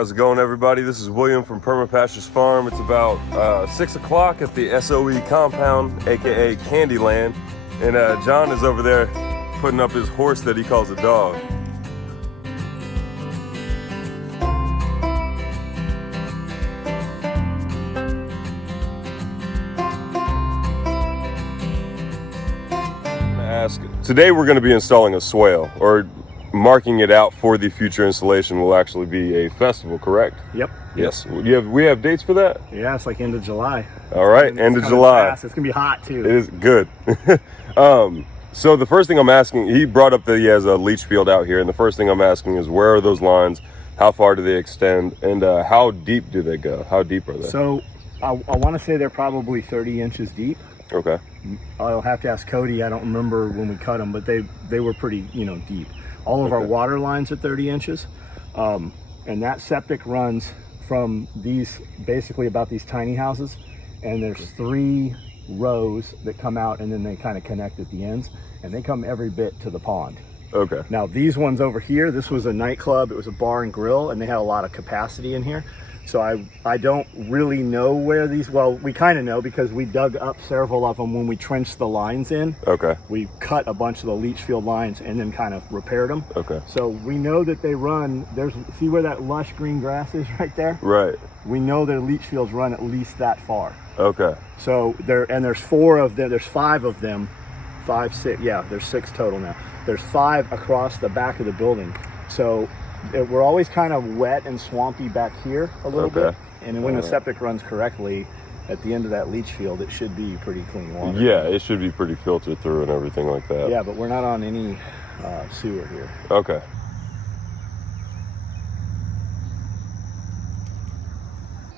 How's it going, everybody? This is William from Perma Pastures Farm. It's about 6 o'clock at the SOE compound, aka Candyland, and John is over there putting up his horse that he calls a dog. Today we're going to be installing a swale, or marking it out for the future installation will actually be a festival, correct? Yep. Yes. We have dates for that? Yeah, it's like end of July. All right, end of July. Fast. It's going to be hot too. It is good. So the first thing I'm asking, he brought up that he has a leach field out here, and the first thing I'm asking is, where are those lines? How far do they extend? And how deep do they go? How deep are they? So I want to say they're probably 30 inches deep. Okay. I'll have to ask Cody. I don't remember when we cut them, but they were pretty, deep. All of our water lines are 30 inches. And that septic runs from these, basically about these tiny houses. And there's 3 rows that come out, and then they kind of connect at the ends, and they come every bit to the pond. Okay. Now these ones over here, this was a nightclub. It was a bar and grill, and they had a lot of capacity in here. So I don't really know where these, well, we kind of know because we dug up several of them when we trenched the lines in. Okay. We cut a bunch of the leach field lines and then kind of repaired them. Okay. So we know that they run, see where that lush green grass is right there? Right. We know their leach fields run at least that far. Okay. So there's 4 of them, there's 5 of them, 5, 6, yeah, there's 6 total now. There's 5 across the back of the building. So we're always kind of wet and swampy back here a little bit. And when the septic runs correctly, at the end of that leach field, it should be pretty clean water. Yeah, it should be pretty filtered through and everything like that. Yeah, but we're not on any sewer here. Okay.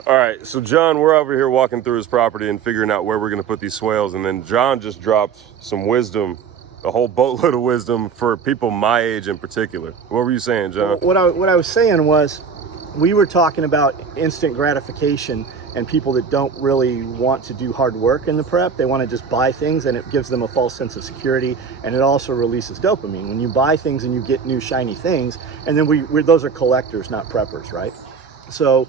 All right, so John, we're over here walking through his property and figuring out where we're going to put these swales, and then John just dropped some wisdom, a whole boatload of wisdom for people my age in particular. What were you saying, John? What I was saying was, we were talking about instant gratification and people that don't really want to do hard work in the prep. They want to just buy things, and it gives them a false sense of security, and it also releases dopamine. When you buy things and you get new shiny things, and then those are collectors, not preppers, right? So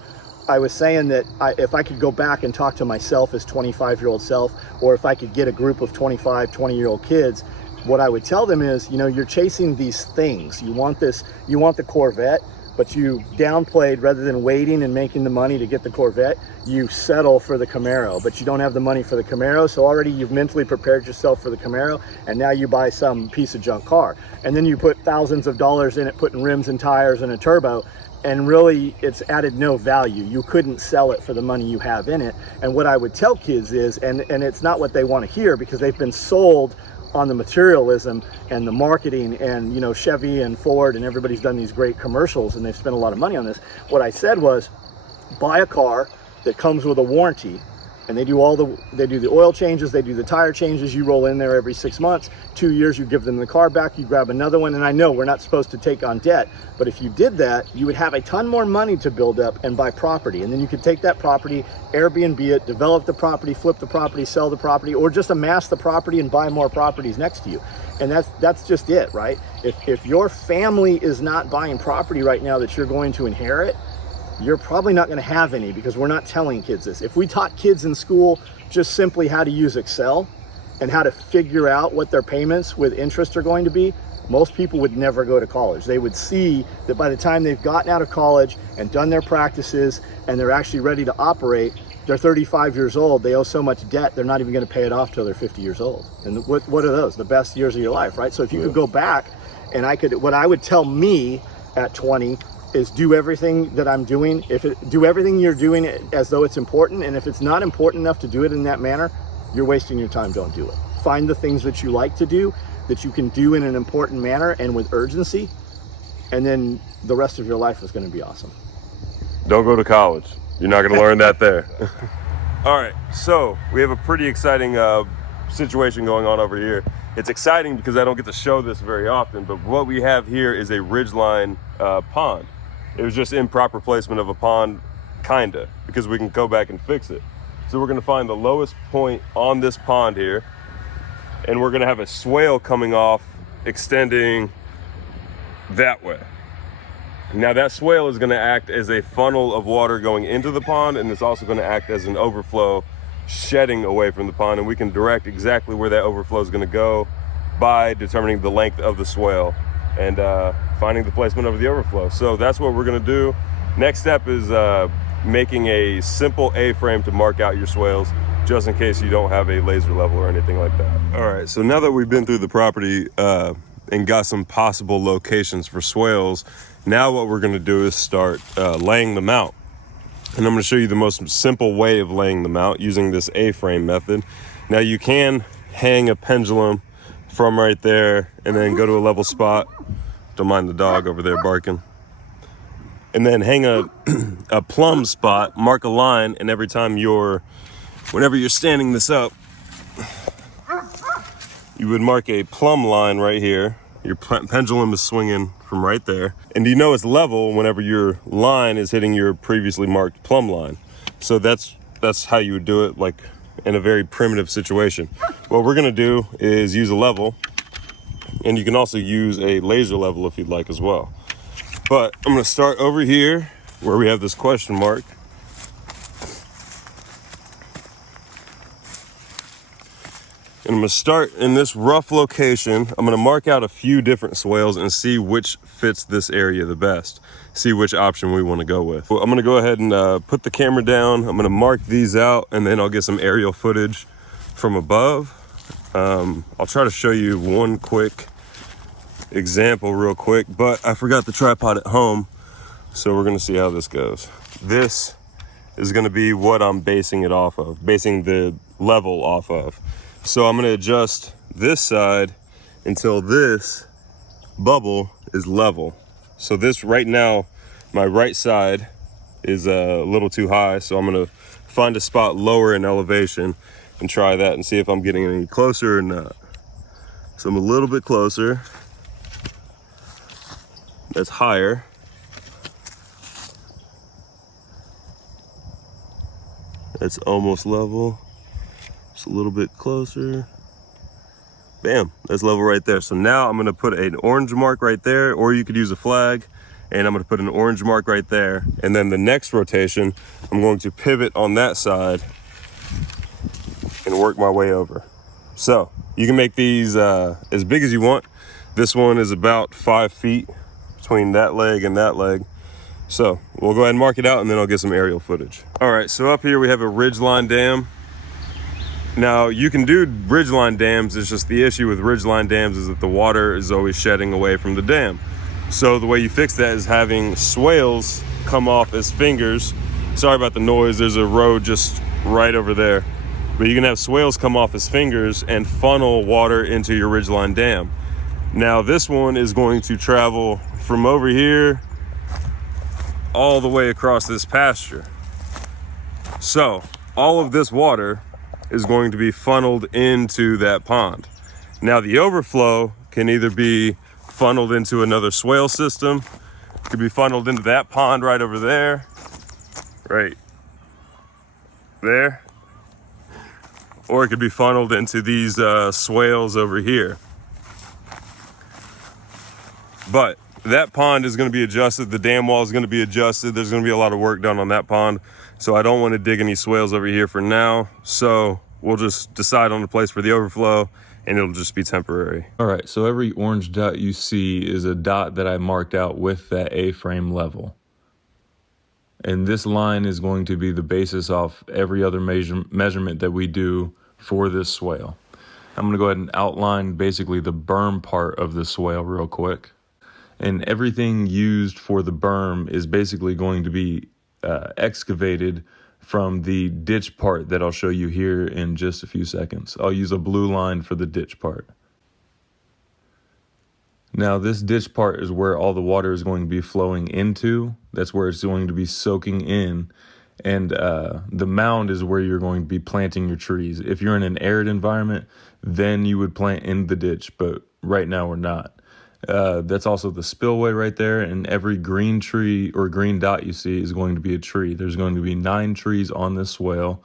I was saying that if I could go back and talk to myself as 25-year-old self, or if I could get a group of 25, 20-year-old kids, what I would tell them is, you're chasing these things. You want the Corvette, but you downplayed, rather than waiting and making the money to get the Corvette, you settle for the Camaro, but you don't have the money for the Camaro. So already you've mentally prepared yourself for the Camaro, and now you buy some piece of junk car. And then you put thousands of dollars in it, putting rims and tires and a turbo, and really it's added no value. You couldn't sell it for the money you have in it. And what I would tell kids is, and it's not what they want to hear, because they've been sold on the materialism and the marketing, and Chevy and Ford and everybody's done these great commercials and they've spent a lot of money on this. What I said was, buy a car that comes with a warranty, and they do the oil changes, they do the tire changes. You roll in there every 6 months, 2 years, you give them the car back, you grab another one. And I know we're not supposed to take on debt, but if you did that, you would have a ton more money to build up and buy property. And then you could take that property, Airbnb it, develop the property, flip the property, sell the property, or just amass the property and buy more properties next to you. And that's just it, right? If your family is not buying property right now that you're going to inherit, you're probably not going to have any, because we're not telling kids this. If we taught kids in school just simply how to use Excel and how to figure out what their payments with interest are going to be, most people would never go to college. They would see that by the time they've gotten out of college and done their practices and they're actually ready to operate, they're 35 years old, they owe so much debt, they're not even going to pay it off till they're 50 years old. And what are those? The best years of your life, right? So if you could go back, and what I would tell me at 20 is, do everything that I'm doing. Do everything you're doing as though it's important. And if it's not important enough to do it in that manner, you're wasting your time. Don't do it. Find the things that you like to do, that you can do in an important manner and with urgency. And then the rest of your life is going to be awesome. Don't go to college. You're not going to learn that there. All right. So we have a pretty exciting situation going on over here. It's exciting because I don't get to show this very often, but what we have here is a ridgeline pond. It was just improper placement of a pond, kinda, because we can go back and fix it. So we're gonna find the lowest point on this pond here, and we're gonna have a swale coming off, extending that way. Now that swale is going to act as a funnel of water going into the pond, and it's also going to act as an overflow shedding away from the pond, and we can direct exactly where that overflow is going to go by determining the length of the swale and finding the placement of the overflow. So that's what we're going to do. Next step is making a simple A-frame to mark out your swales, just in case you don't have a laser level or anything like that. All right, so now that we've been through the property and got some possible locations for swales, now what we're going to do is start laying them out. And I'm going to show you the most simple way of laying them out using this A-frame method. Now you can hang a pendulum from right there and then go to a level spot. Don't mind the dog over there barking. And then hang a plumb spot, mark a line, and every time whenever you're standing this up, you would mark a plumb line right here. Your pendulum is swinging from right there. And you know it's level whenever your line is hitting your previously marked plumb line. So that's how you would do it, like in a very primitive situation. What we're gonna do is use a level, and you can also use a laser level if you'd like as well. But I'm gonna start over here where we have this question mark. And I'm gonna start in this rough location. I'm gonna mark out a few different swales and see which fits this area the best. See which option we wanna go with. Well, I'm gonna go ahead and put the camera down. I'm gonna mark these out, and then I'll get some aerial footage from above. I'll try to show you one quick example real quick, but I forgot the tripod at home. So we're gonna see how this goes. This is gonna be what I'm basing it off of, basing the level off of. So I'm gonna adjust this side until this bubble is level. So this right now, my right side is a little too high. So I'm gonna find a spot lower in elevation and try that and see if I'm getting any closer or not. So I'm a little bit closer. That's higher. That's almost level. Just a little bit closer. Bam, that's level right there. So now I'm gonna put an orange mark right there, or you could use a flag, and I'm gonna put an orange mark right there. And then the next rotation, I'm going to pivot on that side and work my way over. So you can make these as big as you want. This one is about 5 feet between that leg and that leg. So we'll go ahead and mark it out, and then I'll get some aerial footage. All right, so up here we have a ridgeline dam. Now you can do ridgeline dams, it's just the issue with ridgeline dams is that the water is always shedding away from the dam. So the way you fix that is having swales come off as fingers. Sorry about the noise, there's a road just right over there. But you can have swales come off as fingers and funnel water into your ridgeline dam. Now this one is going to travel from over here all the way across this pasture. So all of this water is going to be funneled into that pond. Now the overflow can either be funneled into another swale system, it could be funneled into that pond right over there, right there, or it could be funneled into these swales over here. But that pond is going to be adjusted, the dam wall is going to be adjusted, there's going to be a lot of work done on that pond. So I don't want to dig any swales over here for now. So we'll just decide on the place for the overflow, and it'll just be temporary. All right, so every orange dot you see is a dot that I marked out with that A-frame level. And this line is going to be the basis off every other measurement that we do for this swale. I'm gonna go ahead and outline basically the berm part of the swale real quick. And everything used for the berm is basically going to be excavated from the ditch part that I'll show you here in just a few seconds. I'll use a blue line for the ditch part. Now this ditch part is where all the water is going to be flowing into. That's where it's going to be soaking in. And the mound is where you're going to be planting your trees. If you're in an arid environment, then you would plant in the ditch, but right now we're not. That's also the spillway right there, and every green tree or green dot you see is going to be a tree. There's going to be 9 trees on this swale.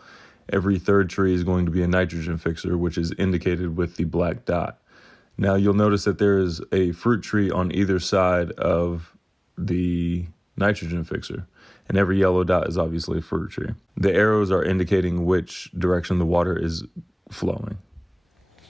Every third tree is going to be a nitrogen fixer, which is indicated with the black dot. Now you'll notice that there is a fruit tree on either side of the nitrogen fixer. And every yellow dot is obviously a fruit tree. The arrows are indicating which direction the water is flowing.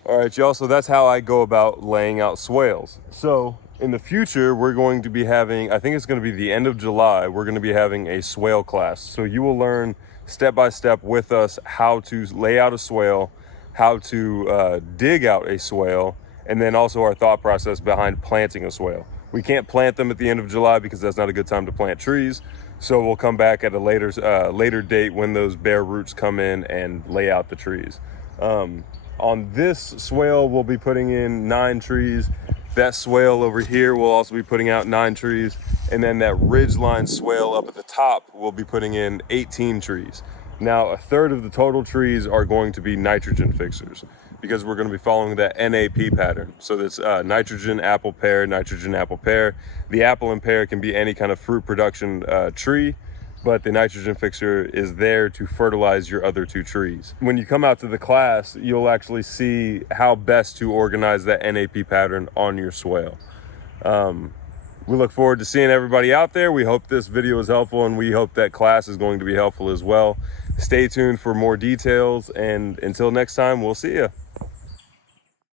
All right, y'all, so that's how I go about laying out swales. So in the future, we're going to be having, I think it's going to be the end of July, we're going to be having a swale class. So you will learn step by step with us how to lay out a swale, how to dig out a swale, and then also our thought process behind planting a swale. We can't plant them at the end of July because that's not a good time to plant trees. So we'll come back at a later date when those bare roots come in and lay out the trees. On this swale, we'll be putting in 9 trees. That swale over here will also be putting out 9 trees. And then that ridgeline swale up at the top, we'll be putting in 18 trees. Now, a third of the total trees are going to be nitrogen fixers because we're going to be following that NAP pattern. So that's nitrogen, apple, pear, nitrogen, apple, pear. The apple and pear can be any kind of fruit production tree, but the nitrogen fixer is there to fertilize your other 2 trees. When you come out to the class, you'll actually see how best to organize that NAP pattern on your swale. We look forward to seeing everybody out there. We hope this video is helpful, and we hope that class is going to be helpful as well. Stay tuned for more details, and until next time, we'll see you.